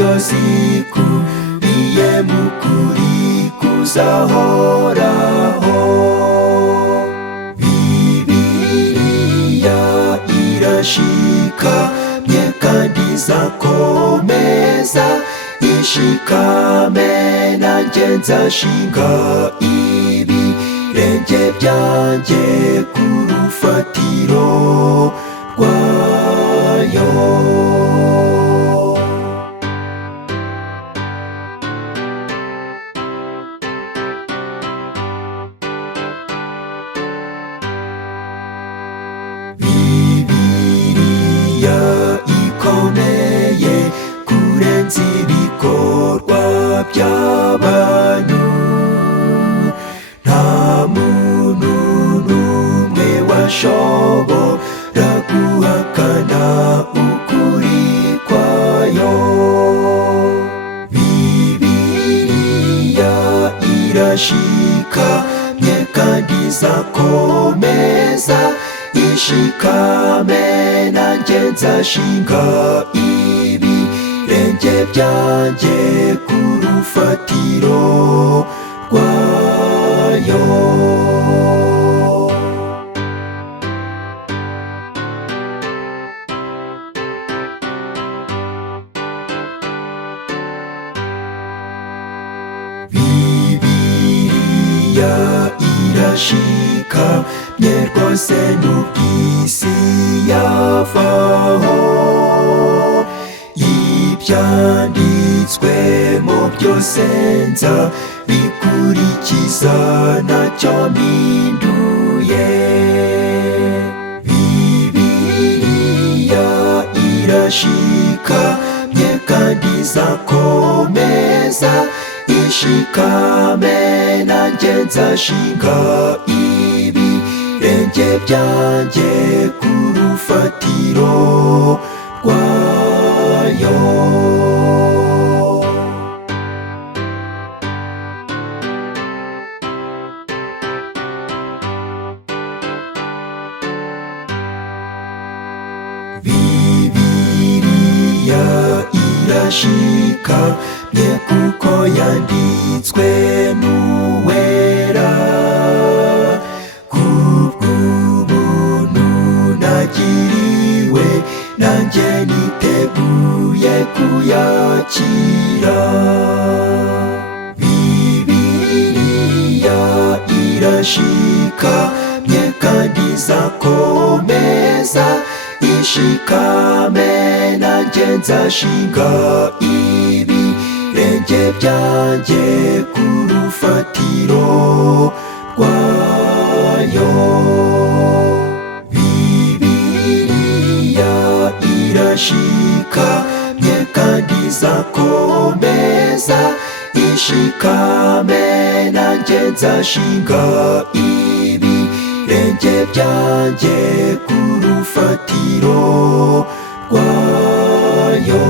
byose ikubiye mu kuri kuzahoraho. Bibiliya irashikamye kandi izakomeza ishikame, nanjye nzashinga ibirenge byanjye ku rufatiro rwayo. Bibiliya ikomeye kurenza ibikorwa by'abantu, nta muntu n'umwe washobora guhakana ukuri kwayo. Bibiliya irashikamye kandi izakomeza ishikame, nanjye nzashinga ibirenge byanjye ku rufatiro rwayo. Bibiliya irashikamye rwose n'ubw'isi yavaho, ibyanditswemo byose nzabikurikiza ntacyo mpinduye. Bibiliya irashikamye kandi izakomeza ishikame, nanjye nzashinga ibirenge byanjye ku rufatiro rwayo. Bibiliya irashikamye kuko yanditswe n'uwera, kubw'ubuntu nagiriwe nanjye niteguye kuyakira. Bibiliya irashikamye kandi izakomeza ishikame, nanjye nzashinga ibirenge byanjye ku rufatiro rwayo. Bibiliya irashikamye kandi izakomeza ishikame, nanjye nzashinga ibirenge byanjye ku rufatiro rwayo.